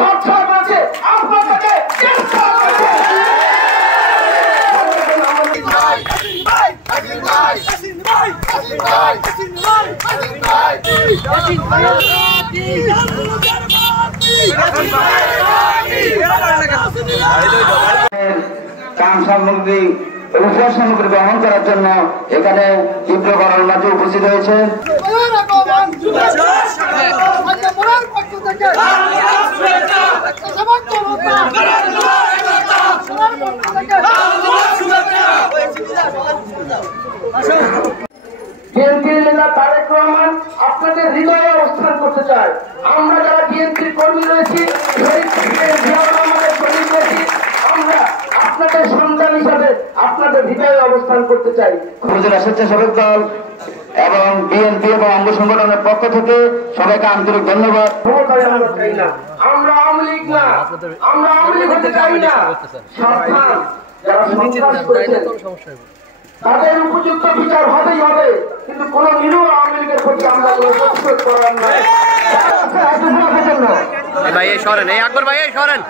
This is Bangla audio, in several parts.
ঘর ছাড়া করেছে আপনার তাকে ত্রাণ সামগ্রী উপহার সামগ্রী গ্রহণ করার জন্য এখানে তীব্র গণের মাঝে উপস্থিত হয়েছে। বিএনপির নেতা তারেক রহমান আপনাদের হৃদয়ে অবস্থান করতে চায়। আমরা যারা বিএনপির কর্মী রয়েছি, আমরা আপনাদের সন্তান হিসাবে আপনাদের হৃদয়ে অবস্থান করতে চাই। উপজেলা স্বেচ্ছাসেবক দল এবং বিএনপি এবং অঙ্গ সংগঠনের পক্ষ থেকে সবাইকে আন্তরিক ধন্যবাদ। আমরা চাই না, আমরা আওয়ামী লীগ না, আমরা আওয়ামী লীগ হতে চাই না। সাবধান, যারা সন্ত্রাস করেছেন তাদের উপযুক্ত বিচার হবেই হবে, কিন্তু কোন নিরীহ আওয়ামী লীগের প্রতি আমরা কোনো প্রতিশোধ করার নয়। ভাই এই সরেন, এই আকবর ভাই এই সরেন।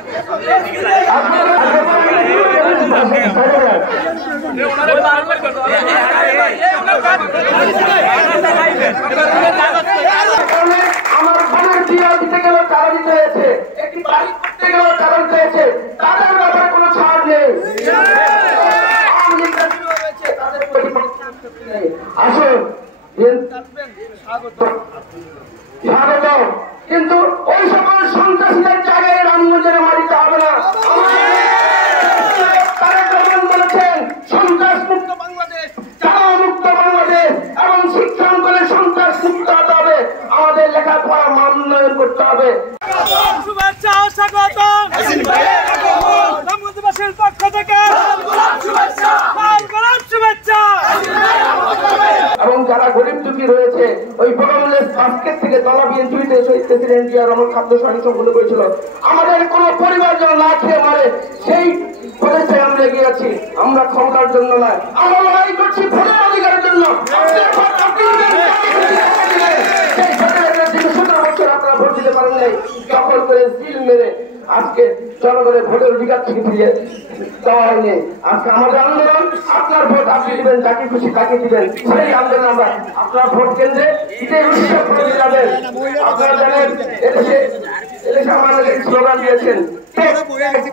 আমার বোনের বিয়ে দিতে গেলেও চারা দিতে হয়েছে, একটি বাড়ি করতে গেলেও চারা দিতে হয়েছে, তাদের ব্যাপারে কোনো ছাড় নেই। আসুন স্বাগত, কিন্তু ওই সকল সন্ত্রাসীদের জায়গায় রামগঞ্জের মারিতে হবে না। তারেক রহমান বলেছেন সন্ত্রাস মুক্ত বাংলাদেশ, চাঁদা মুক্ত বাংলাদেশ এবং শিক্ষাঙ্গনে সন্ত্রাস মুক্ত হতে হবে। আমাদের লেখাপড়া মানোন্নয়ন করতে হবে। শুভেচ্ছা ও স্বাগত রামগঞ্জবাসীর পক্ষ থেকে শুভেচ্ছা। এবং যারা গরিব দুঃখী রয়েছে, ওই বড়মূল্যের বাস্কেট থেকে তলা বিএনপিতে শহীদ প্রেসিডেন্ট জিয়া রহমান খাদ্য সহায়তা সম্পন্ন করেছিল। আমাদের কোন পরিবার যেন না খেয়ে মারে সেই প্রচেষ্টায় আমরা এগিয়ে আছি। আমরা ক্ষমতার জন্য নয়, আমরা লড়াই করছি ভোটের অধিকারের জন্য। 17 বছর আপনারা ভোট দিতে পারেন নাই, দখল করে সিল মেরে আজকে জনগণের ভোটের অধিকার থেকে ফিরিয়ে দেওয়া হয়নি। আজকে আমাদের আন্দোলন, আপনার ভোট আপনি দিবেন, যাকে খুশি তাকে দিবেন, সেই আন্দোলন আমরা। আপনার ভোট কেন্দ্রে উৎসব করে যাবেন। আপনারা জানেন এদেশে আমাদের স্লোগান দিয়েছেন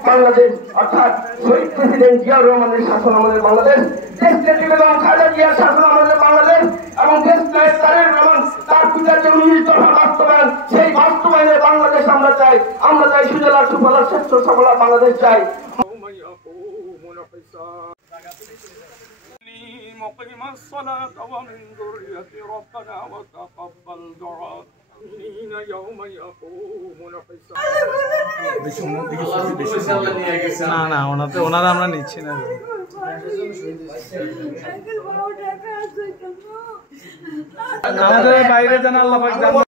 বাংলাদেশ, অর্থাৎ শহীদ প্রেসিডেন্ট জিয়াউর রহমানের শাসন আমাদের বাংলাদেশ, দেশ নেত্রী বেগম খালেদা জিয়ার শাসন আমাদের বাংলাদেশ এবং দেশ নায়ক তারেক রহমান তার পিতার যে 19 দফা বাস্তবায়ন, সেই বাস্তবায়নের বাংলাদেশ আমরা চাই। আমরা চাই সুজলা সুফলা শ্রেষ্ঠ সফলা বাংলাদেশ চাই। مقيم الصلاة ومن ذريتي ربنا وتقبل دعاء يوم يقوم الحساب। না না ওনারা আমরা নিচ্ছি না। আমাদের বাইরে যেন আল্লাহ পাক